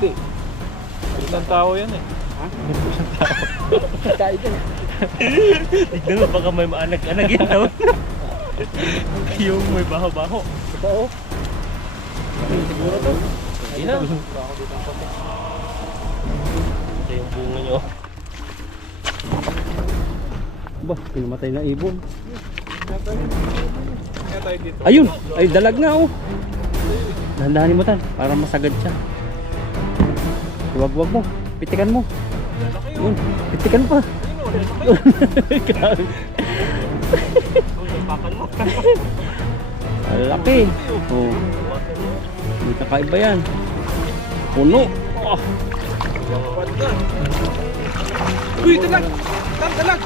Hindi. Isang tao yan eh. Ha? Isang tao. Tayo dyan. Tignan mo, baka may maanag-anag yan daw. Yung may baho-baho. Totoo. Siguro to. Ayun na. Ito yung bunga nyo. Ba, pinamatay na ibon. Kaya tayo dito. Ayun! Ay, dalag na oh. Dahan-dahanin mo tan, para masagad siya. Huwag mo. Pitikan mo. Yun, pitikan pa. Pakan mo. Ang laki. Oh. May kakaiba yan. Puno. Oh. Uy, talag! Talag!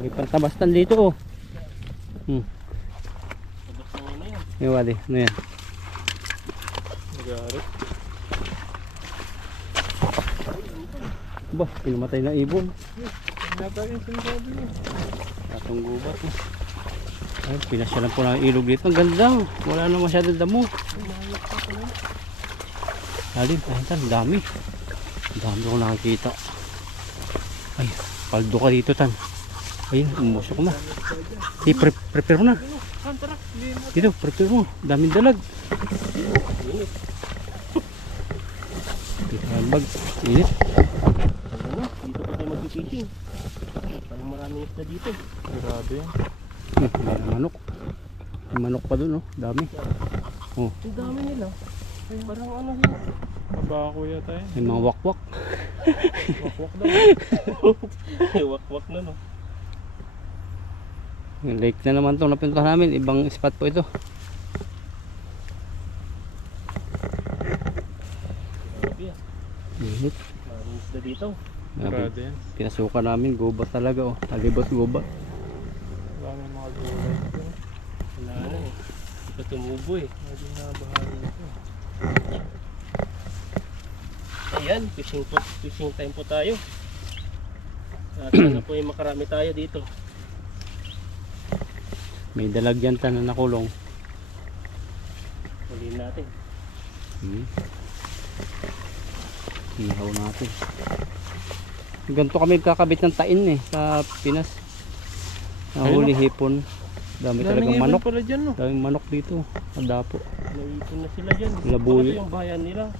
May pantabastan dito oh. Tapos na ano yan. May wali. Ano yan? Nagari. Ba, pinamatay na ibon. Kaya tayo yung sinasabi niya. Atong gubat mo. Ay, pinasyalan po ng ilog dito. Ang ganda. Wala na masyadong damo. Lalim, tan, dami. Dami ko nakakita. Ay, paldo ka dito tan. Ayun, umusok na. Hey, prepare mo na. Dito, prepare mo. Daming dalag. Bag, init. Ano? Dito pa tayo mag-fishing. Parang maraming isda dito. Grabe yan. May manok. May manok pa dun, oh. Dami. Oh, Ang dami nila. Parang ano yun. Mabaka kuya tayo. may mga wakwak. Wakwak daw. Wak-wak na no. Yung lake na naman itong napuntahan namin. Ibang spot po ito. Grabe ah. Init. Maraming isda dito. Grabe yan. Pinasukan namin. Gubat talaga, oh. Talibot gubat. Dami mga gulay. Wala na eh. Hindi pa tumubo eh. Hindi na bahagi ito. Ayan, fishing time po tayo. At sana po yung makarami tayo dito. May dalagyan ta na nakulong. Huliin natin. Ihaw natin. Ganito kami kakabit ng tain eh. Sa Pinas. Nahuli hipon. Dami talagang ibon manok. pala dyan no. Daming manok dito. Adapo. Naipon na sila dyan. Labuyo. Ito yung bayan nila.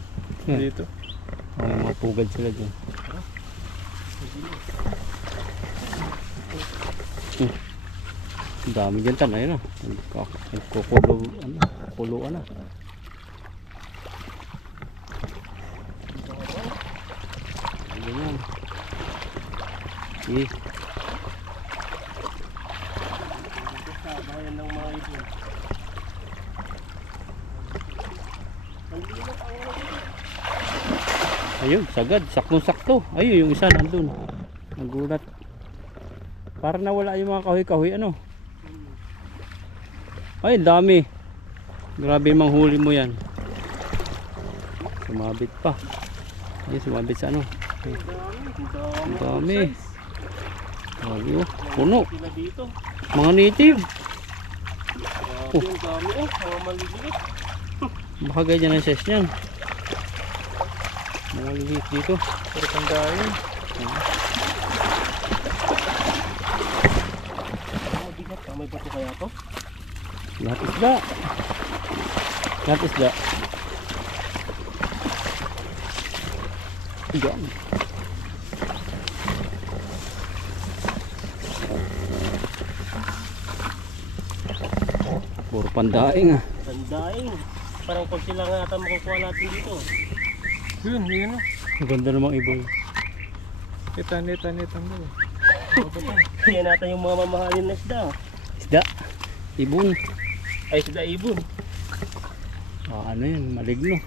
Yan. Dito. May mga pugad sila dyan. Ang dami dyan tan. Ayun na. Kukuluan na. Ganyan. Sige. Dito sa bayan ng mga ibon. Ayun, sagad. Saktong-sakto. Ayun, yung isa nandun. Nagulat. Para nawala yung mga kahoy-kahoy. Ano? Ay, dami. Grabe mang huli mo yan. Sumabit pa. Ay, sumabit sa ano. Ay, ang dami. Grabe oh. Puno. Sila dito. Mga native. Grabe ang dami oh. Mga maliliit. Baka ganyan ang size niyan. Mga lilit dito. Pero tandaan. Oh, bigat pa. May bato kaya to? Lahat isda. Lahat isda. Yan. Puro pandaing ah. Tandaing. Parang kung sila nga ata makukuha natin dito. Yun, yun o. Ang ganda namang ibon. Itan daw. Kaya natin yung mga mamahalin na isda. Isda. Ibon. Ay, isda ibon. Ah, ano yun? Maligno.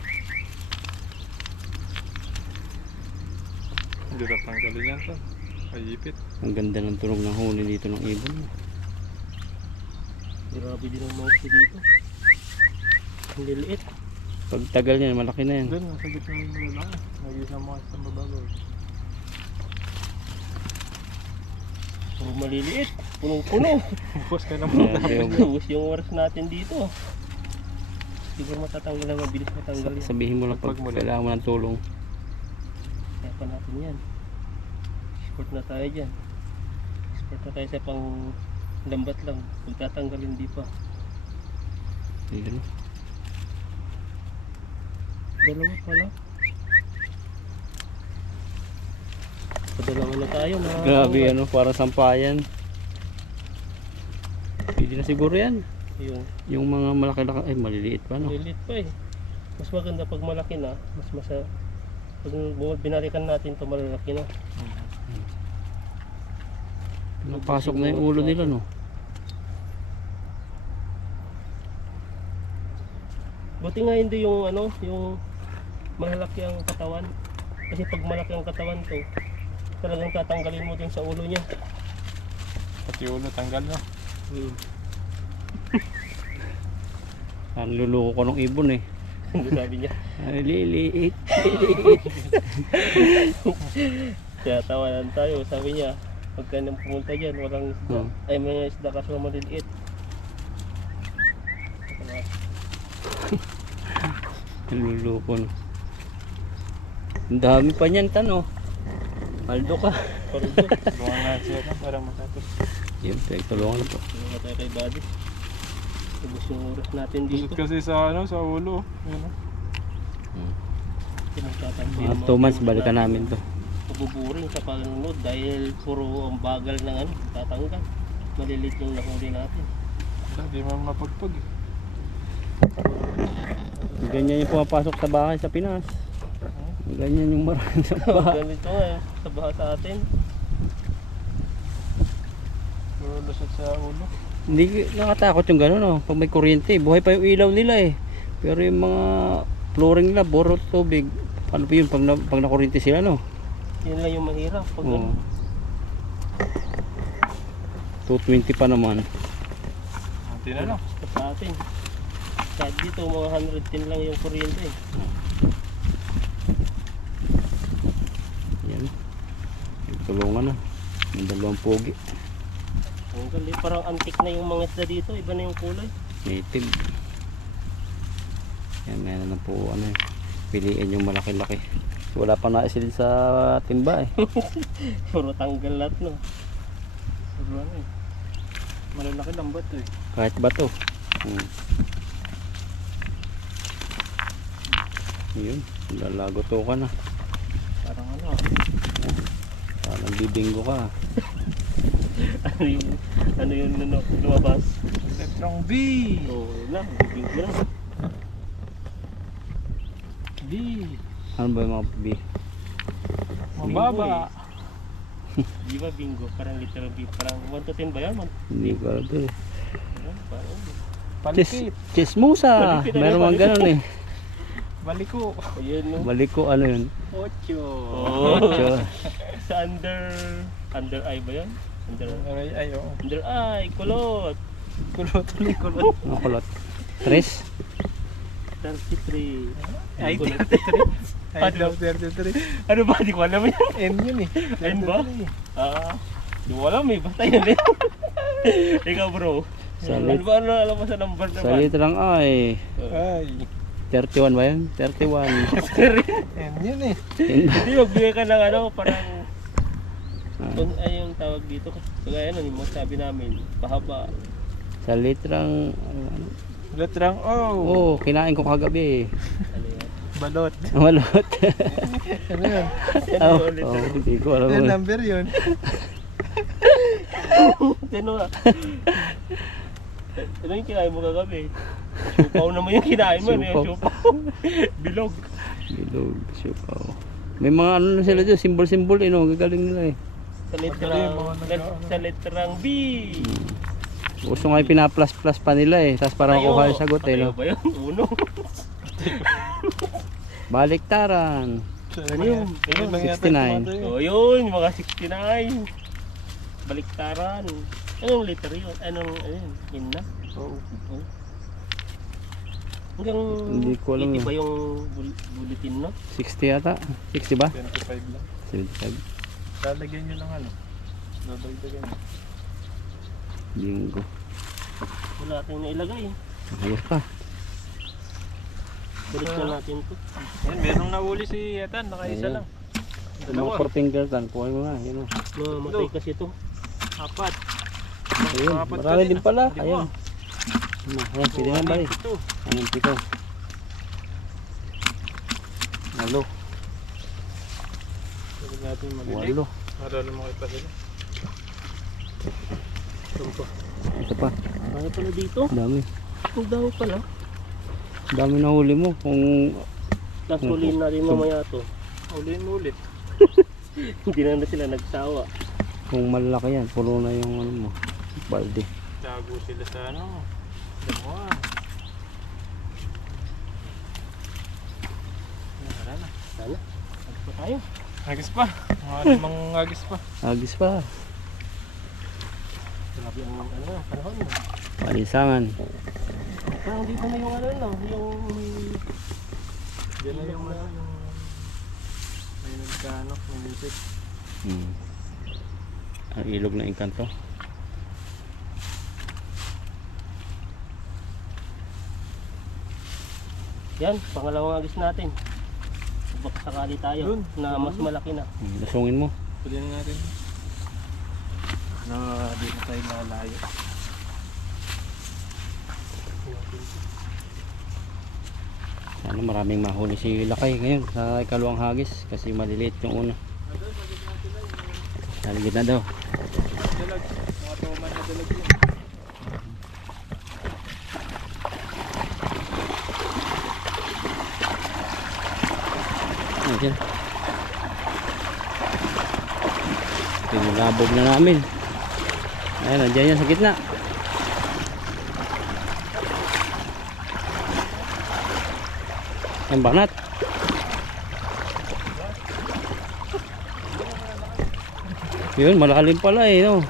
Hindi na tanggalin yan to. Kayipit. Ang ganda ng tunog ng huli dito ng ibon. Grabe din ang mga isda dito. Ang liliit. Pag tagal niyan, malaki na yan. Doon, nasa gitna yung malalaki. Nag-isa mga isang babago. Puro maliliit. Punong-puno. Bus ka na Ayan, yung, Ubus yung oras natin dito. Siguro matatanggal na mabilis matanggal yan. sabihin mo lang pag kailangan mo ng tulong. Kaya pa natin yan. Export na tayo dyan. Export na tayo sa pang lambat lang. Kung tatanggal hindi pa. Ayan. Dalawa pala. Padalawa na tayo. Grabe ano, parang sampayan. Pwede na siguro yan. Yung Yung mga malaki-laki, ay maliliit pa no. lilit pa eh. Mas maganda pag malaki na. Mas pag binalikan natin to malalaki na. Napasok na yung ulo nila no. Buti nga hindi yung ano, yung malaki ang katawan. Kasi pag malaki ang katawan to, talagang tatanggalin mo din sa ulo niya. Pati ulo tanggal no. Ang luluko ko ng ibon eh. Ano sabi niya? Ay, liliit. Kaya tawanan tayo, sabi niya, pagka nang pumunta dyan, walang isda. Oh. Ay, may isda kaso maliliit. Ang luluko no. Ang dami pa niyan tano. Aldo ka. Parudo. Tulungan na siya no, para matapos. Yun, tulungan na po. Tulungan tayo kay Buddy. Ubus yung oras natin Busot dito. kasi sa ano, sa ulo. Yun no. Mga 2 months balikan namin to. Mabuburing sa panunod dahil puro ang bagal ng ano, tatanggal. Malilit yung nahuli natin. Hindi man mapagpag eh. Ganyan yung pumapasok sa bahay sa Pinas. Ganyan yung maraming sa bahay. Ganito nga, sa baha sa atin. Puro lusot sa ulo. Hindi nakatakot yung gano'n no. Pag may kuryente, buhay pa yung ilaw nila eh. Pero yung mga flooring nila, boro tubig. Paano pa yun pag nakuryente sila no? Yun lang yung mahirap. Pag Oo. 220 pa naman. Hindi na no. sa atin. Kahit dito, mga 110 lang yung kuryente. Yan. Tulungan na. Yung dalawang pogi. Ang galing, parang antik na yung mga isda dito. Iba na yung kulay. Native. Yan, meron na po ano eh. Piliin yung malaki-laki. Wala pa naisilid sa timba eh. Puro tanggal lahat, no? Puro ano eh. Malalaki lambat to eh. Kahit bato. Yun, lalago to ka na. Parang ano. Parang bibinggo ka. ano yung lumabas? Letrang B! Oo, yun na. Bibing ko na. B! Ano ba yung mga B? Mababa! Di ba bingo? Parang literal B. Parang 1 to 10 ba yan? Hindi ko alam eh. Parang Palikit! Chismosa! Palikit, Meron mga ganun eh. Baliko! ayun, no? Balik ko ano yun. 8! Oh. Ocho. Sa under eye ba yan? Ay, oo. Under eye, kulot. Kulot ulit, kulot. Ano kulot? 3? 33. Ay, Kulot. 33. I love 33. Ano ba? Di ko alam yan. N yun eh. N ba? Di ko alam eh. Basta yun eh. Ikaw bro. Salit. Ano ba alam mo sa number naman? Sa litrang ay. Ay, 31 ba yun? 31. N yun eh. Hindi, magbigay ka ng ano, parang Ah, ay yung tawag dito. Kaya ano, yung sabi namin, pahaba. sa litrang ano? Letrang O. Oh, kinain ko kagabi. Ano yan? Balot. Malot. Ano yun? Ano Oh, ulit? hindi ko alam. Ano number yun? Ano nga? Ano yung kinain mo kagabi? Siupaw naman yung kinain mo. Ano yung Siupaw. siupaw? Bilog. Bilog, siupaw. May mga ano na sila dyan, simbol-simbol eh no, gagaling nila eh. Sa letrang B. Gusto nga yung pina-plus-plus pa nila eh, tapos para makuha yung sagot eh no. Patayo ba yun? Uno. Baliktaran. Ano yun? Ayun, 69. O yun, yung mga 69. Baliktaran. Anong letter yun? Anong, ayun, yun na. Oo. Hanggang Hindi ko alam 80 eh. ba yung bulletin no? 60 yata? 60 ba? 25 lang. 75. Lalagyan nyo ng ano. Dadagdagan. Bingo. Wala tayong nailagay. Ayos pa. Balik na natin to. Yan, merong nahuli si Ethan, nakaisa Ayan. lang. Yung mga Dalawa. 4 finger tan, kuha mo nga. Yun o. Mamatay kasi to. Apat. Ayun, Apat marami kanina. din pala. Di ba? Ayun. Ayan, pwede na balik. Ito. Anong pito? Walo. Pwede natin malilig. Walo. Para lumaki pa sila. Ito pa. Ito pa. Ano pala dito? Dami. Ang dami pala. Dami na huli mo. Kung Tapos huliin natin mamaya to. Ulihin mo ulit. Hindi na sila nagsawa. malaki yan, pulo na yung ano mo. Balde. Tago sila sa ano. Dalawa. Wala na. Sana. Agad pa tayo. Agis pa. Mga limang agis pa. Agis pa. Grabe ang ano, panahon. Palisangan. Parang dito na yung ano no, yung Diyan na yung ano, yung may nagkaano, may nipit. Ang ilog na engkanto. yan, pangalawang agis natin. Baka sakali tayo Yun. na mas malaki na. Lusungin mo. Pwede na natin. Di na tayo nalayo. Sana maraming mahuli si Lakay ngayon sa ikalawang hagis kasi maliliit yung una. Naligid na daw. Dalag. Mga tuman na dalag yun. Ayan. Pinulabog na namin. Ayan, nandiyan yan sa gitna. Ang banat. Yun, malalim pala eh, no.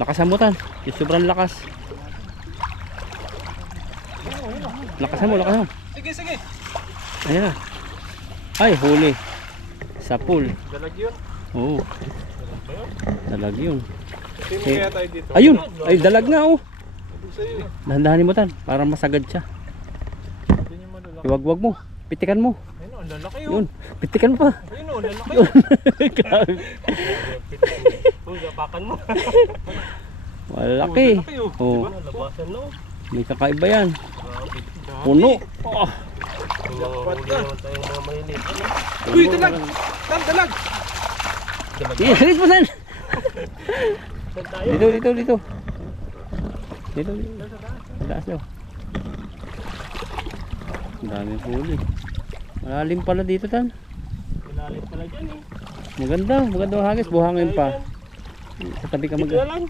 Lakas ang butan. Yung sobrang lakas. Lakasan mo, lakasan mo. Sige, sige. Ayan na. Ay, huli. Sa pool. Dalag yun. Oo. Dalag yun. Sino kaya tayo dito? Ayun! Ay, dalag nga oh. Sabi sa'yo. Dahan-dahanin mo tan. Para masagad siya. Hindi niyo malalaki. Iwag-wag mo. Pitikan mo. Ayun o, ang lalaki yun. Yun. Pitikan mo pa. Ayun o, ang lalaki yun. Grabe. Uy, gapakan mo. Malaki. Malaki oh. Oo. Diba? Labasan no. May kakaiba yan. Grabe. Dami. Puno. Oh. Jackpot Huli ka. naman tayong mga maliliit. Ano? Uy, dalag! Dalag! Iris mo tan. Saan tayo? Dito, dito, dito. Dito, dito. Taas daw. Ang daming huli. Malalim pala dito tan. Ilalim pala dyan eh. Maganda. Maganda ang hagis. Buhangin pa. Sa tabi ka Dito na lang.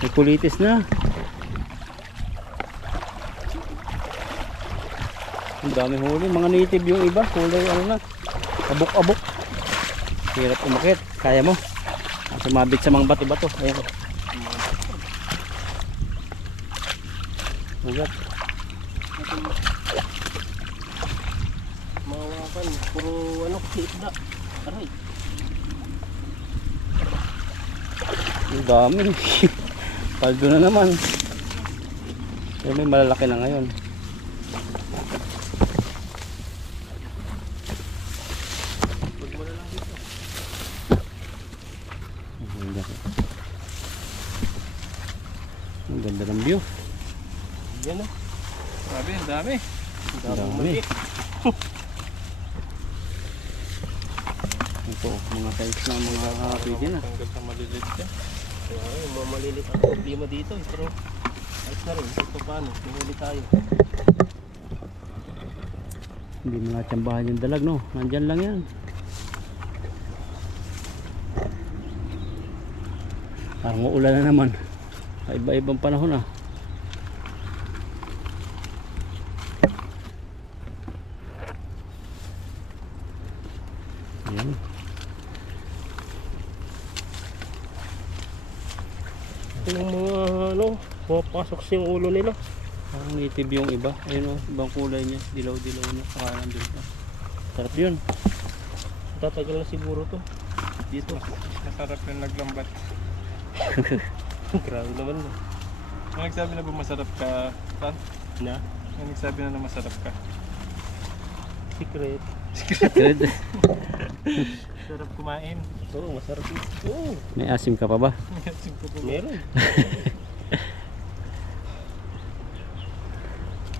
May kulitis na. Ang dami huli. Mga native yung iba. Kulay ano na. Abok-abok. Hirap umakit. Kaya mo. Sumabit sa mga bato-bato. Ayan. Ugat. Mga wakan. Puro ano, isda. Aray. Ang dami. Paldo na naman. Pero may malalaki na ngayon. Ang ganda ng view. Yan o. Grabe, ang dami. Ang Ang daming dami. maliit. Ito, mga size na mga pwede na. Tanggal sa maliliit yan. Kaya yung mga maliliit ang problema dito eh. Pero ayos na rin. Ito paano. Nahuli tayo. Hindi mo natsambahan yung dalag, no? Nandyan lang yan. Parang uulan na naman. Iba-ibang panahon ah. Ayan. Ito yung mga ano, pumapasok sa yung ulo nila. Parang native yung iba. Ayun o, ibang kulay niya. Dilaw-dilaw niya. Saka nandun pa. Sarap yun. Tatagal na siguro to. Dito. Masarap yung naglambat. Grabe naman no. Yung nagsabi na ba masarap ka, Tan? Na? Yung nagsabi na masarap ka. Secret. Sarap kumain. Oo, masarap yun. Oo. May asim ka pa ba? Meron.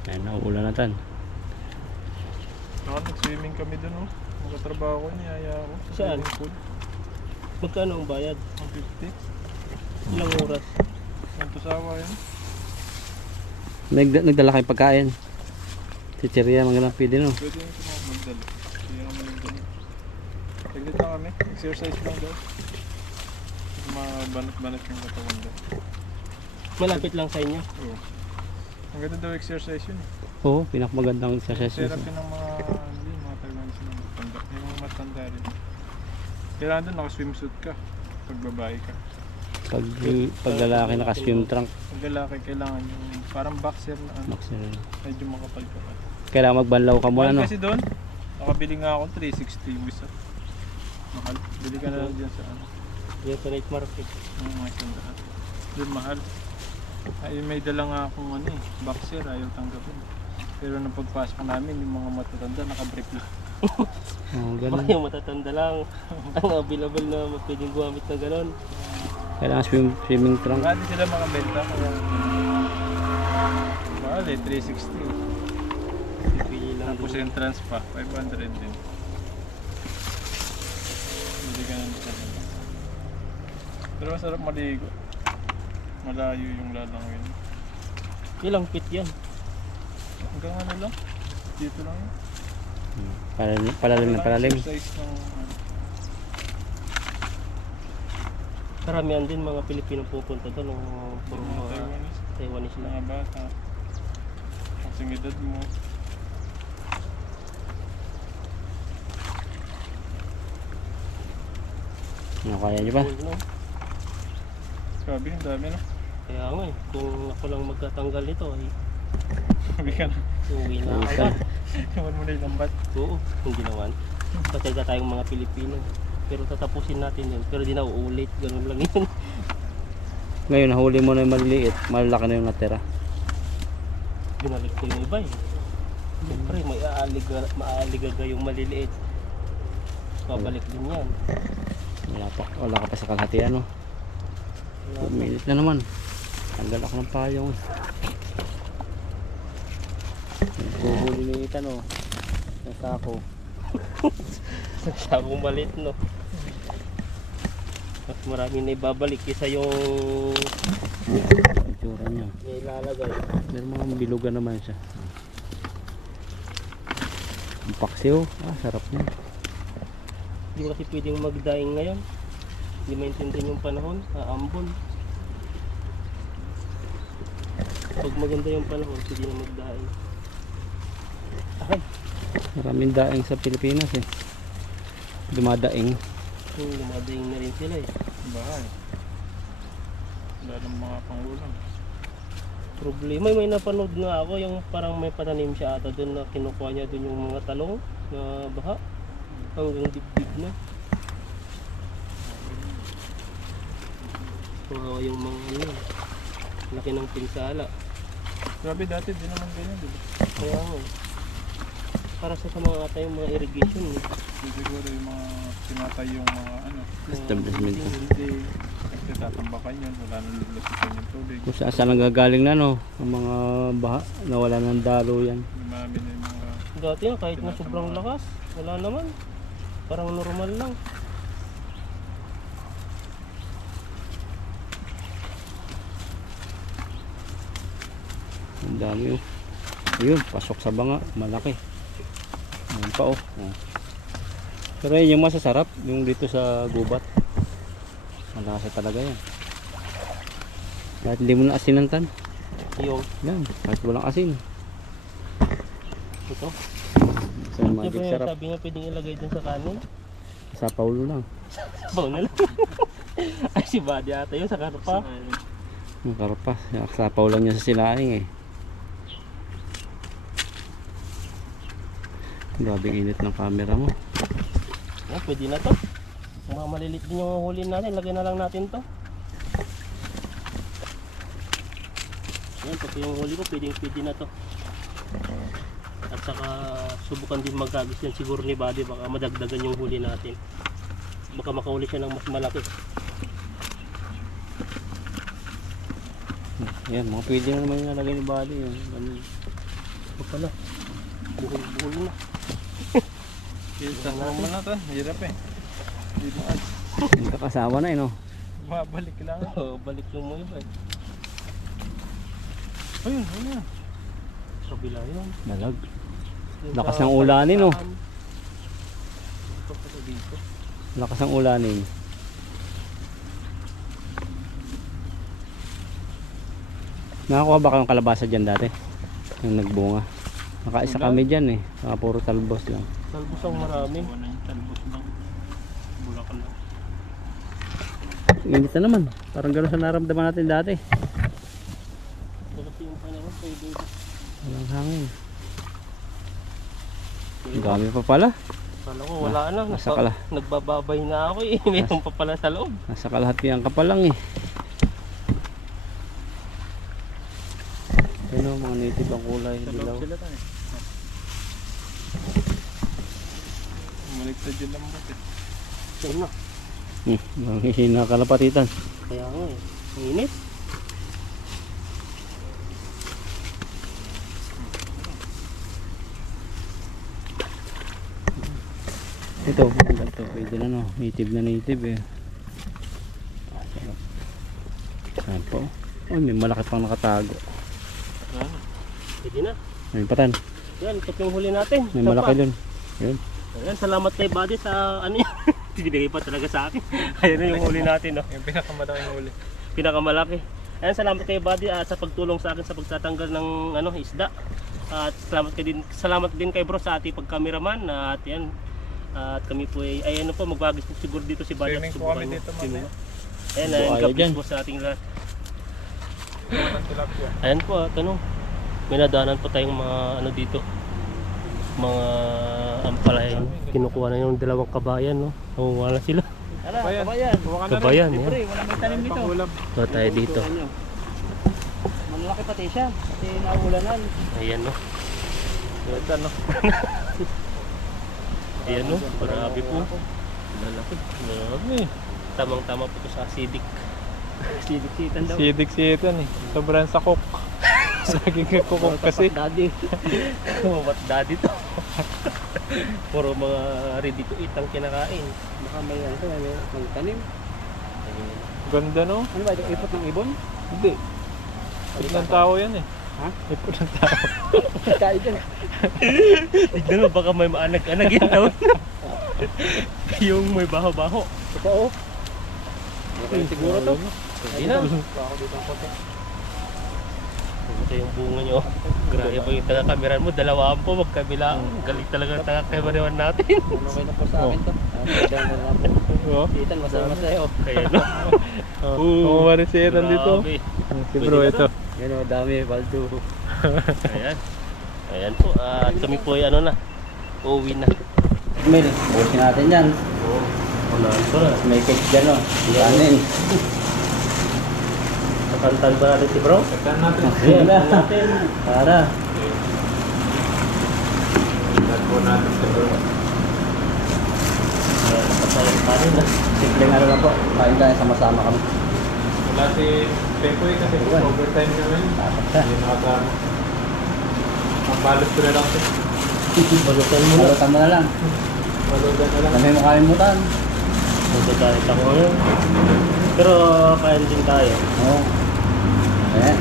Ayun na, uulan na tan. Nag-swimming kami dun, oh. Magkatrabaho ko, niyaya ako. Saan? Swimming pool. Magkano ang bayad? 150. Ilang oras? Ang tusawa yun. Nagdala kayong pagkain. Chicheria, mga lang pwede no. Pwede yung magdala. Hindi naman yung dala. Taglit lang kami. Exercise lang daw. Mabanat-banat yung katawan daw. Malapit lang sa inyo. Oo. Ang ganda daw exercise yun. Oo, pinakamagandang exercise. Therapy ng mga Taiwanese na matanda. Yung mga matanda rin. Kailangan doon naka-swimsuit ka. Pag babae ka. Pag lalaki naka-swim trunk. Pag lalaki kailangan yung parang boxer na ano. Boxer. Medyo makapal ka pa. Kailangan magbanlaw ka muna Mahal no. kasi doon. Nakabili nga ako 360 yung isa. Mahal. Bili ka na lang dyan sa ano. Yan sa night market. Yung mga sandaan. Doon mahal. Ay, may dala nga akong ano eh. Boxer ayaw tanggapin. Pero nung pagpasok namin yung mga matatanda nakabrief lang. Oh, ganun. Baka yung matatanda lang ang available na pwedeng gumamit ng ganon. Kailangan swimming trunk. Baka di sila makabenta kaya mahal eh, 360. Pipili lang Tapos din. entrance pa, 500 din. Hindi ka na dito. Pero masarap maligo. Malayo yung lalangin. Ilang feet yan? Hanggang ano lang? Dito lang yun. Palalim na palalim. Exercise ng ano. Karamihan din mga Pilipino pupunta doon. Puro Mga mga Taiwanese. Taiwanese na. Mga bata. Kasing edad mo. Ano kaya nyo ba? Cool, no? Sabi, ang dami na. Kaya nga eh, kung ako lang magtatanggal nito ay Sabi ka na. uwi na Uwi ako. ka. Iwan mo na yung lambat. Oo, hindi naman. Patay ka tayong mga Pilipino. Pero tatapusin natin yun. Pero di na uulit, ganun lang yun. Ngayon, nahuli mo na yung maliliit. Malalaki na yung natira. Binalik ko yung iba eh. Siyempre, may maaligaga yung maliliit. Babalik din yan. Wala ka pa sa kalahatian no. Wala 2 pa. minutes na naman. Tanggal ako ng payong. Naghuhuli ni Ethan oh. Nasa ako. Sabong malit no. Mas marami na ibabalik kaysa yung Itsura niya. ilalagay. Meron mga bilugan naman siya. Ang paksiw. Sarap niya. Hindi kasi pwedeng magdaing ngayon. Hindi maintindihan yung panahon. Aambon. Pag maganda yung panahon, pwede na magdaing. Ay, Maraming daing sa Pilipinas eh. Dumadaing. lumadaing na rin sila eh. Bahay. Wala ng mga pangulam. Problema, may napanood nga ako yung parang may pananim siya ata doon na kinukuha niya doon yung mga talong na baha hanggang dibdib na. Kawawa yung mga ano, laki ng pinsala. Grabe dati, di naman ganyan, di ba? Kaya nga, para sa mga ata yung mga irrigation eh. So, siguro yung mga sinatay yung mga ano, Establishment. hindi nagtatambakan yun, wala nang lulusutin yung tubig. Kung saan nanggagaling na no. Ang mga baha. Nawala ng dalo yan. Dumami na yung mga Dati nga kahit na sobrang lakas, wala naman. Parang normal lang. Ang dami oh. Ayun, pasok sa banga. Malaki. Ayun pa oh. Pero yun yung masasarap. Yung dito sa gubat. Malasa talaga yan. Kahit hindi mo na asinantan. Yung Yan, kahit walang asin. ito. Sa magic Siyempre, sarap. sabi nga pwedeng ilagay dun sa kanin. Sa paulo lang. Sabaw na lang. Ay si Buddy ata yun sa karpa. Ang karpa. Sapaw lang niya sa silaing eh. Grabe init ng camera mo. Yan, pwede na to. Kung mga malilit din yung huli natin, lagyan na lang natin to. Yan, pati yung huli ko, pwede na to. At saka subukan din magkagis yan siguro ni Buddy, baka madagdagan yung huli natin. Baka makahuli siya ng mas malaki. Yan, mga pwede na naman yung nalagay ni Buddy. Yan. Ito pala, buhol na. Kita mo na to. Hirap eh. Hindi mo ads. Yung kakasawa na no. Mabalik lang. Oh, balik yung mo iba. Ayun, ayun. Kabila yun. Dalag. Yung Lakas sa- ng ulanin, no? Ito pala dito. Lakas ng ulanin. Nakakuha ba kayong kalabasa dyan dati? Yung nagbunga. Nakaisa Wala. kami dyan eh. Saka puro talbos lang. Talbos ang marami. Wala yung talbos lang. Bulakan lang. Init na naman. Parang gano'n sa naramdaman natin dati. Kasi yung panahon, pwede. Walang hangin. Ang dami pa pala. Kala ko wala na. Nasa kala. Nagbababay na ako eh. Meron pa pala sa loob. Nasa kalahatian ka pa lang eh. Ano mga native ang kulay. Sa Dilaw. loob sila tayo. Baliktad yun lang bakit. Yan na. Ang hihina kalapatitan. Kaya nga eh. Ang init. Ito, maganda to. Pwede na no. Native na native eh. Sarap. Saan po? Oh, may malaki pang nakatago. Ano? Pwede na. May patan. Yan, ito yung huli natin. May Ito malaki pa. dun. Yun. Ayan, salamat kay Buddy sa ano yan. Binigay pa talaga sa akin. Ayan na yung huli natin. No? Yung pinakamalaking huli. Pinakamalaki. Ayan, salamat kay Buddy sa pagtulong sa akin sa pagtatanggal ng ano, isda. At salamat din kay bro sa ating pagkameraman. At yan. At kami po ay ano po, magbagis po siguro dito si Buddy. Swimming po kami dito mamaya. Ayan, Buhaya ayun, God dyan. bless po sa ating lahat. Walang tilapia. Ayan po, at ano, may nadaanan po tayong mga ano dito. Mga ampalay. Kinukuha na yung dalawang kabayan, no? Nangunguha na sila. Kabayan. Huwag ka na rin. Kabayan, no? Wala may tanim nito. Pangulam. So tayo dito. Malaki pati siya. Kasi naulanan. Ayan, no? Ganda no. Ayan, no? Grabe po. Lalaki. Grabe. Tamang-tama po ito sa acidic. Sidik-sitan daw. Sidik-sitan eh. Sobrang sakok. Saging kukok kasi. Daddy. What daddy to? Puro mga ready to eat ang kinakain. Baka may ano to, may tanim. Ayan. Ganda no. Ano ba ito? Ipot ng ibon? Hindi. Ipot ng tao yan eh. Ha? Ipot ng tao. Kaya dyan. Tignan mo, baka may maanag-anag yun daw. Yung may baho-baho. Ito oh. Okay, siguro to. Hindi na. Baka dito ang kote. Ito yung bunga nyo. Grabe po yung taga-kameran mo. Dalawaan po, magkabila. Galing talaga ang taga-kameran natin. Okay na po sa akin to. Dahan na lang po. Oo. Titan, masaya-masaya oh. Kaya no. Kumuha rin siya dito. Grabe. Si bro ito. Yan o, dami. Baldo. Ayan. Ayan po. At kami po ay ano na. Uuwi na. Mil, busin natin yan. Oo. Wala. Para. May cake dyan o. Kanin. Nakantan ba natin si bro? Tagdan natin. Ayan na. Natin. Para. Tagpo natin si bro. Pasayang tayo na. Simpleng ano lang po. Kain tayo sama-sama kami. Wala si Pepoy kasi overtime naman. Dapat siya. Hindi nakasama. Ang balot ko na lang ito. Balutan mo na. Balutan mo na lang. Balutan na lang. Dami mo kalimutan. Punta tayo sa ano. Pero kain din tayo. Oo. Ayan.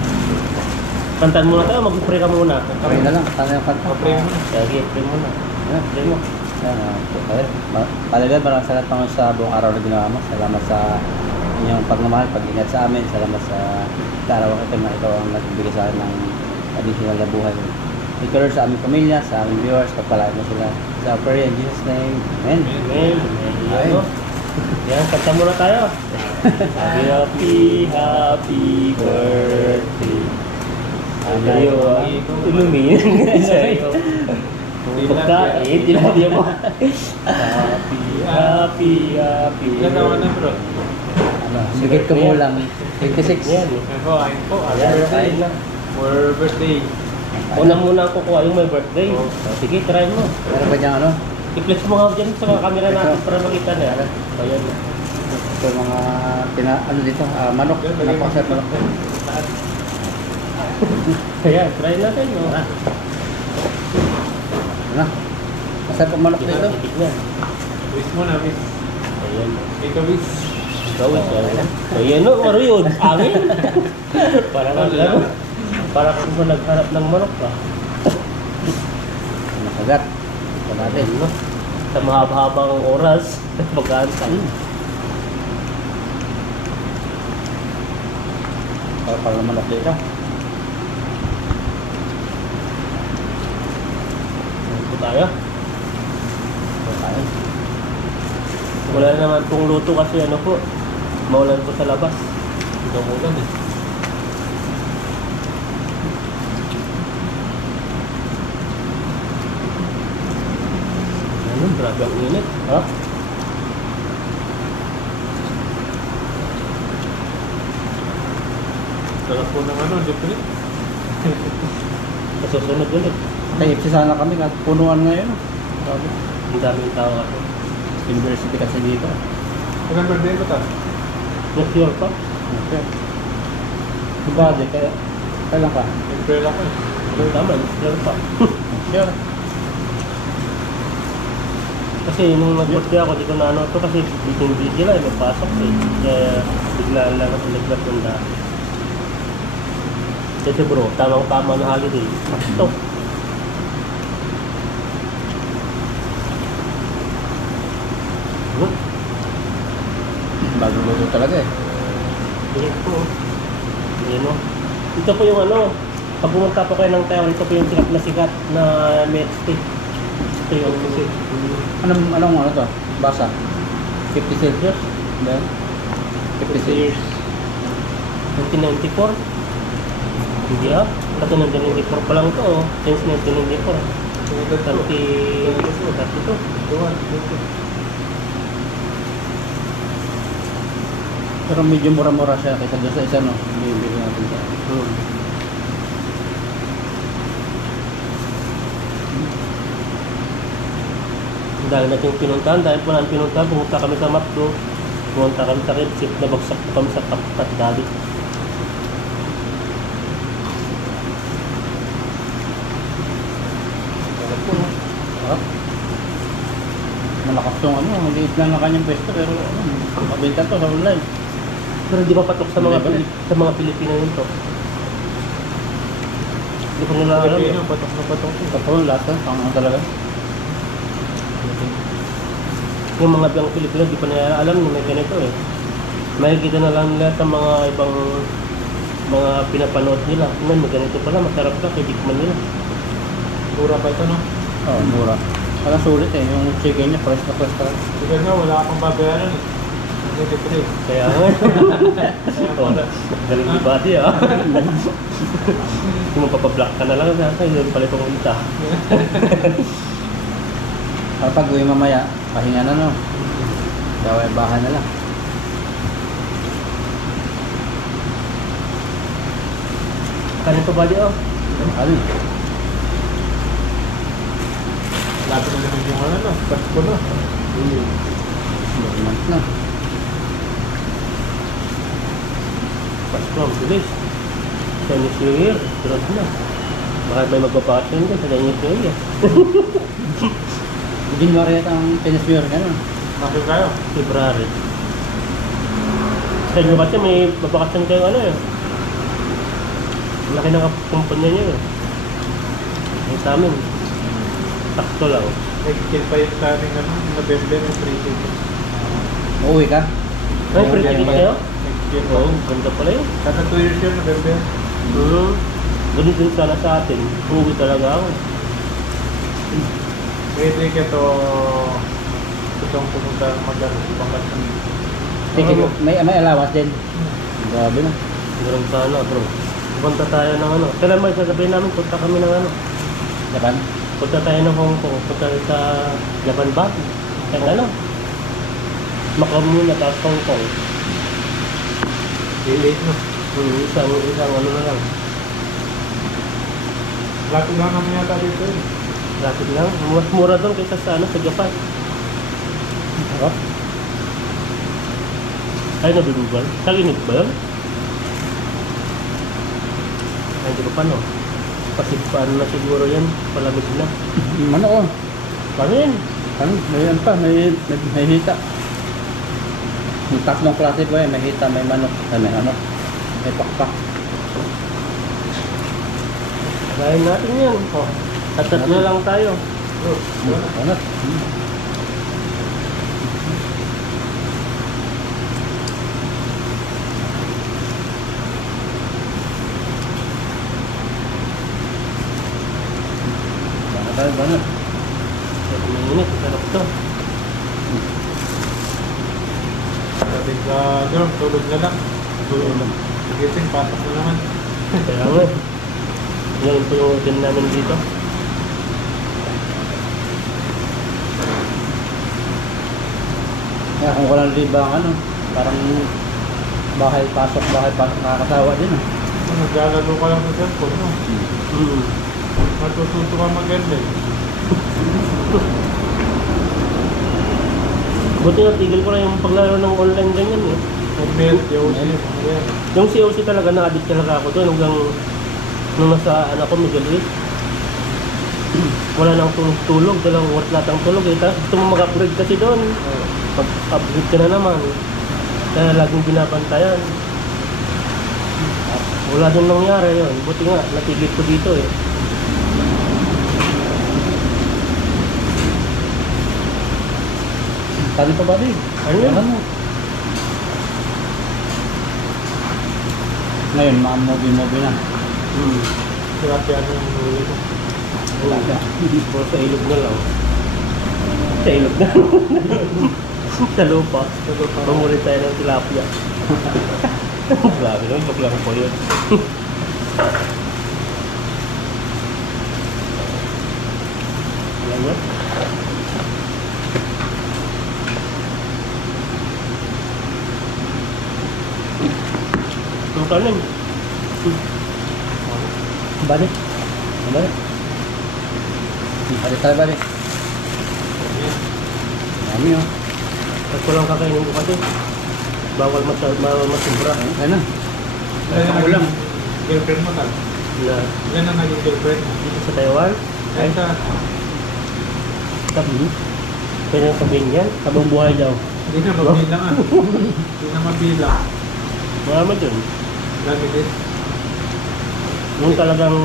Kantan muna tayo. Mag-spray ka muna. Pray na lang. Tama yung kanta. Pray mo na. Sige, spray muna. Ayan. Pray mo. Ayan. Talaga maraming salamat Panginoon sa buong araw na ginawa mo. Salamat sa inyong pagmamahal, pag-ingat sa amin. Salamat sa kaarawan ito na ito ang nagbibigay sa akin ng additional na buhay. Ikaw rin sa aming pamilya, sa aming viewers, pagpalain mo sila. Sa prayer in Jesus' name. Amen. Amen. Ayan. Yan, kanta muna tayo. Happy, happy birthday. Tayo ay inumin sa'yo. Pagkain, tinabi mo. Happy, Happy, happy. Ilan taon na bro? Ano, sigit ko mo lang. 26. Yan. Ako, ayun po. Ayan, kain na. For birthday. Una muna ako kuha yung my birthday. Oh. Sige, try mo. Meron ba dyan ano? I-flex mo nga dyan sa camera natin para makita na. Ayan. Ito mga ano dito, manok. Napakasarap manok. Ayan, try natin. No? Ano? Masarap ang manok dito. Tignan. Wish mo na, wish. Ayan. Take a wish. Gawin ko. Ayan no, ano yun? Angin. Para kang ano? Para kung naghanap ng manok ka. Nakagat. Ito natin. No? Sa mahaba-habang oras, mag-aantay. Para manok dito. Ito tayo. Wala naman pong luto kasi ano po, maulan po sa labas. Ikaw mo lang eh. Ano, grabe ang init. Ha? Sarap po ng ano, libre. Masusunod ulit. KFC sana kami at punuan ngayon. Sabi. Ang daming tao ako. University kasi dito. Ilang birthday ko ta? Next year pa? Okay. Diba, kaya kailan ka? April ako eh. Tama, next year pa. Sure. Kasi nung nag-birthday ako, di ko na ano ito kasi busy lang, may pasok eh. Kaya biglaan lang ako nagbatunda. Kasi bro, tamang-tama na holiday. Ito. Bagong luto talaga eh. Ayan po. Ayan o. Ito po yung ano, pag pumunta po kayo ng Taiwan, ito po yung sikat na Metsty. Ito yung Anong ano to? Basa? 50 Celsius? Then? 50 years. 1994. Hindi ah. Kasi 1994 pa lang ito oh. Since 1994. 32. Pero medyo mura-mura siya kaysa doon sa isa no? Bibili natin siya. Dahil natin pinuntahan, dahil po natin pinuntahan, pumunta kami sa McDo. Pumunta kami sa Kidsip, nabagsak po kami sa Kapkat Dali. Sarap. Malakas yung ano, maliit lang ang kanyang pwesto pero ano, mabenta to sa online. Pero di ba patok sa mga Level. sa mga Pilipino yun to? Hindi ko nila alam. Pilipino, patok na patok. Tapos lahat to, pang ano talaga. Yung mga biyang Pilipino, di pa nila alam na may ganito eh. Makikita na lang nila sa mga ibang mga pinapanood nila. May ganito pala, masarap ka, titikman nila. Mura pa ito no? Oo, mura. Wala sulit eh, yung chicken niya, fresh na fresh talaga. Sige nga, wala ka pang babayaran eh. Hindi libre. Kaya nga. Oh, galing ni Buddy ah. Kung magpapablock ka na lang, yun pala pumunta. Kapag uwi mamaya, pahinga na no. Gawin bahay na lang. Kanin pa Buddy oh. Ano? Lapit na naman yung ano no? Pasko no? Months na. Pasko, ang bilis. Chinese New Year, sunod na. Baka may magbabakasyon din sa Chinese New Year. January at ang Chinese New Year, gano'n. Bakit kayo? February. Sa inyo kasi may babakasyon kayo ano eh. Laki ng kumpanya niyo eh. Ay sa amin. Takto lang. Nag-kill pa yung sa aming ano, November yung 3 days. Uuwi ka? Ay, pretty January. ba kayo? Nag-kill pa. Oo, ganda pala yun. Kata 2 years yun, November. Ganun din sana sa atin. Uuwi talaga ako. Pwede ka to itong pumunta mag-ano, ibang bansa. Ticket, may allowance din. Grabe na. Ganun sana bro. Punta tayo ng ano. Kailan may sasabihin namin, punta kami ng ano. Japan? Punta tayo ng Hong Kong. Punta tayo sa Japan ba? Kaya ano? Makaroni na tapos kongkong. Late no. Isang ano na lang. Lapit lang naman yata dito eh. Rapid lang. Mas mura doon kaysa sa ano, sa Japan. Sarap. Ay, nabibubal. Taginit ba yun? Ay, hindi ko pa no. Kasi paano na siguro yan, palamig na. Manok oh. Paano yan? Ano? May ano pa, may hita. Yung tatlong klase po yan, may hita, may manok, may ano, may pakpak. Kaya natin yan. Oh, tatlo lang tayo. Ano? Banget. Mainit, sarap to. Sabi ka, Dorm, tulog na lang. Tulog lang. Gising, pasok na naman. Kaya nga. Yan po yung routine namin dito. Kaya kung walang libang ano, parang bahay pasok nakakasawa din ah. Naglalaro ka lang sa cellphone, no? Matututo ka mag-ganda eh. Buti na tigil ko na yung paglaro ng online ganyan eh. Mag-melt, yung mga yan. Yung COC talaga na-addict talaga ako doon hanggang nung nasa anak ko Middle East. Wala nang tulog, dalang worth lahat ang tulog eh. Tapos gusto mo mag-upgrade kasi doon. Pag-upgrade ka na naman. Kaya laging binabantayan. Wala din nangyari yun. Buti nga, natigil ko dito eh. Sabi pa ba din? Ano yun? Ano? Ngayon, movie na. Sarap yan ang huli ko. Wala. Puro sa ilog na lang. Sa ilog na. Sa lupa. Pamuli tayo ng tilapia. Grabe naman, baklaro po yun. Alam mo? Ang kanin. Balik. Balik. Balik tayo balik. Dami oh. Tapos ko lang kakainin ko kasi. Bawal masubra. Ayun na. Ilan na Ulam. naging girlfriend mo, Tal? Na Ilan na naging girlfriend mo? dito sa Taiwan. Ay, sa... Sabi, pwede na sabihin yan. Habang buhay daw. Hindi na mabilang ah. Hindi na mabilang. Marami dun. Lagi din. Yung talagang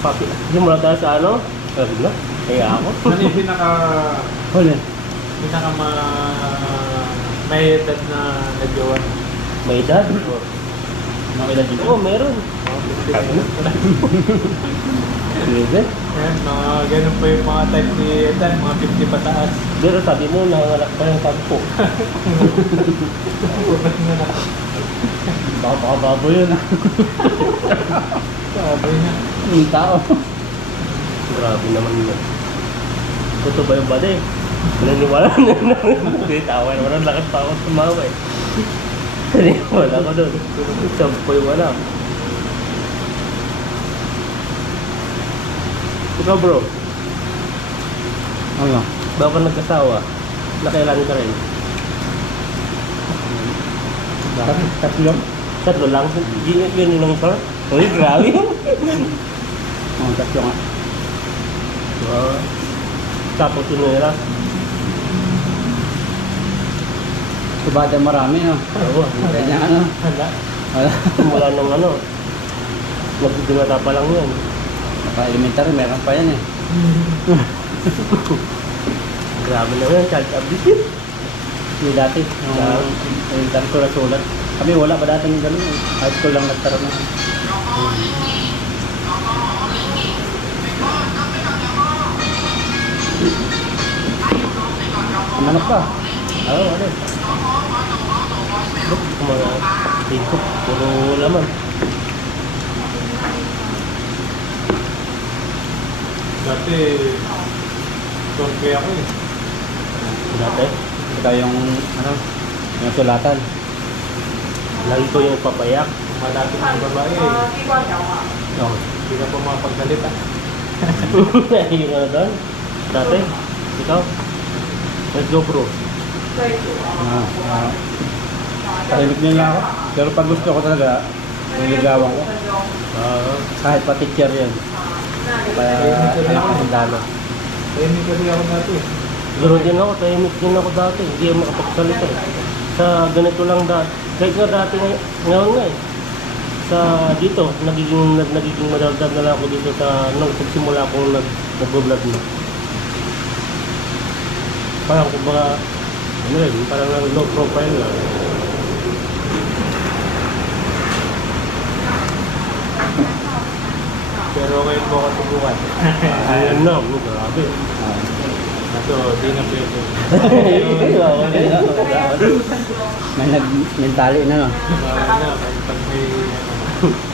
papi. Yung mula tayo sa ano? Sabi na, kaya ako. Ano yung Huli. may edad na nagjowa? May edad? Nakailan dito? Oo, meron. Pwede. Yan, mga ganun pa yung mga type ni Edan, mga 50 pataas. Pero sabi mo, nangangalak pa yung sabi ko. Baka baboy yun ah. Sabi niya. Yung tao. Grabe naman yun. Totoo ba yung bade? Naniniwala na naman. Hindi, tawa naman. Ang lakas pa ako sumawa eh. Naniniwala ko doon. Sampoy wala. Ikaw bro, Ano? bago ka nagkasawa, nakailan ka rin? Tatlo? Tatlo lang? Yun yung sir? Uy, grabe. Oo, tatlo nga. Tapos yun nila. Subada marami no? Oo. Kanya ano? Hala. Wala. Wala nang ano. Nagdudulata pa lang yan. Naka-elementary, meron pa yan eh. Grabe naman yan, child abuse. Yung dati, yung dati sulat-sulat. Kami wala pa dati yung gano'n eh. High school lang nagkaroon na. Manok pa? Oo, ano eh. Mga tiko, puro laman. Dati, donkey ako eh. Dati, Ito yung, ano, yung sulatan. lagi ko yung papayak. Malapit ng babae. Oh. Hindi ka pa mapagsalita. Yung ano doon. Dati, ikaw. Let's go bro. Tahimik nila ako. Pero pag gusto ko talaga, niligawan ko. Kahit pa teacher yan. Kaya anak ko sundalo. Tahimik kasi ako dati. Garo din ako, tahimik din ako dati. Hindi ako makapagsalita eh. Sa ganito lang dati. Kahit nga dati ngayon nga eh. Sa dito, nagiging madaldal na lang ako dito sa nung pagsimula akong nag-vlog na. Parang kumbaga, ano rin, parang low profile lang. Pero ngayon po ako subukan. Ayan na, grabe. Ito, di na pwede. May tali na no. Bawal na, pag may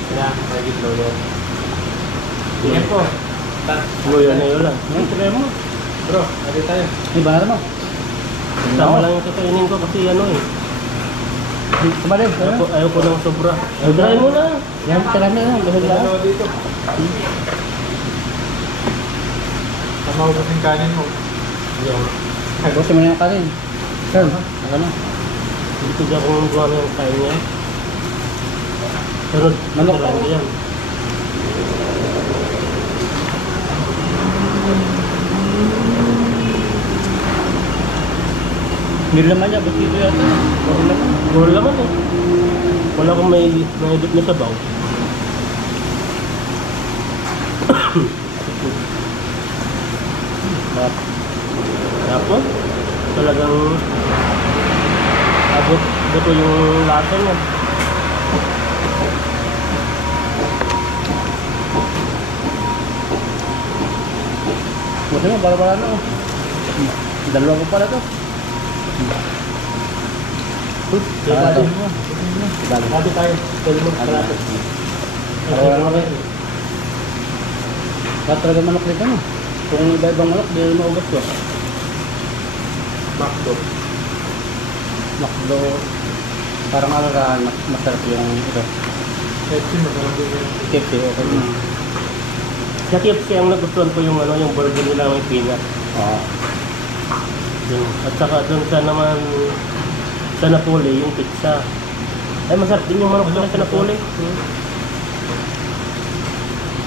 kailangan may lolo. Yan po. Luya na yun lang. Ay, try mo. Bro, adi tayo. Iba na naman. Tama lang yung kakainin ko kasi ano eh. Kumalim. Ayaw ko ng sobra. Try mo na. Yan, tira na lang. Gahal lang. Dalawa dito. Tama ko kasing kanin mo. Gusto mo na yung kanin. Sir, ano na? Dito dyan kung gawa ng kain niya. Pero, Manok. marami yan. Hindi naman niya, ba't dito yata? Puro naman. Puro laman eh. Wala akong may dip na sabaw. Tapos, talagang abot dito yung lasa niya. Gusto mo, bala-bala na. Dalawa ko pala to. Kaya ito. tayo. Sabi tayo. Pwede mo kalate. Wala naman. Ba't talaga manok dito no? Kung iba-ibang manok, di naman maugat ko. Macdo. Makdo. Parang alagaan, masarap yung ito. Pepsi, magandang din yan. KFC, okay. Sa KFC ang nagustuhan ko yung ano, yung burger nila may peanut. Oo. Yun. At saka doon sa naman sa Napoli, yung pizza. Ay, masarap din yung manok nila sa Napoli.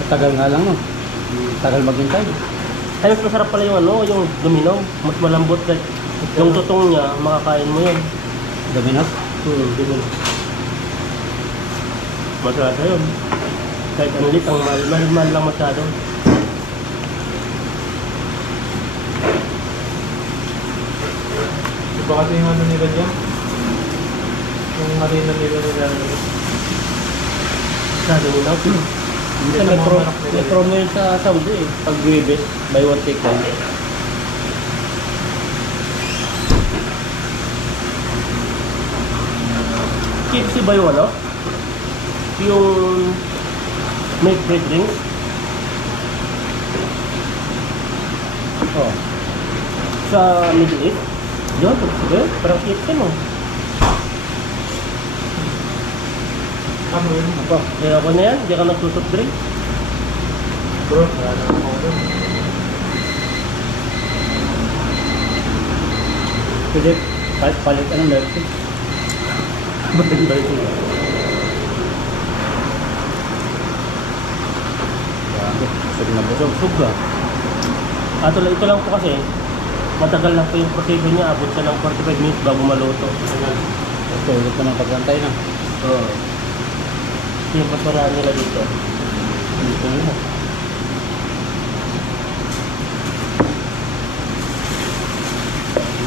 Matagal nga lang no? Tagal maghintay. Ay, mas masarap pala yung ano, yung Domino. Mas malambot. Like, yung tutong niya, makakain mo yun. Domino's? Domino. Masarap na yun. Kahit ang lit, ang mahal lang masyado. Iba kasi yung ano nila dyan. Yung marina nila Sa Domino. Minsan may promo yun sa Saudi eh. Pag Guibes, buy one take one. KFC ba yung ano? Yung make free drinks? Oo. Sa Middle East? Yun, sige. Parang KFC mo. Ano yun? Apa? Kaya ako na yan, hindi ka nagsusot drink. Bro, wala na ako doon. Pwede palit ano milk tea. Balik-balik mo. Grabe, busog na busog. Suga. Ito lang po kasi, matagal lang po yung proseso niya. Abot siya ng 45 minutes bago maluto. Ito, ulit naman pagsantay na. Oo. Yung paparaan nila dito. Dito na.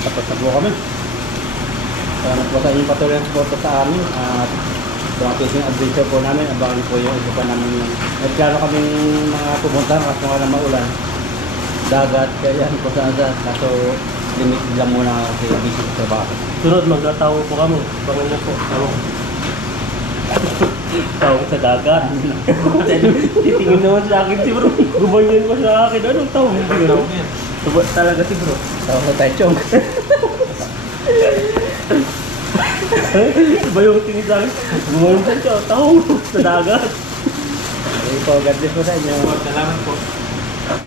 Tapos na po kami. Salamat po sa inyong patuloy na suporta sa amin. At ito ang fishing adventure po namin. Abangan po yung iba pa namin yung nagplano kaming mga pupunta kasi mga na maulan. Dagat, kaya yan po saan saan. Kaso limit lang muna kasi busy sa trabaho. Sunod, magtatawo po kami. Bangan niyo po. Ano? Tawag sa dagat. Titingin naman sa akin si bro. Gumanyan pa sa akin. Anong tawag? Hindi Tawag na. yan. Tubo talaga si bro. Tawag na tayo, Chong. Iba yung tingin sa akin. Gumawa siya, tahong sa dagat. Okay po, God bless po sa inyo. Salamat po.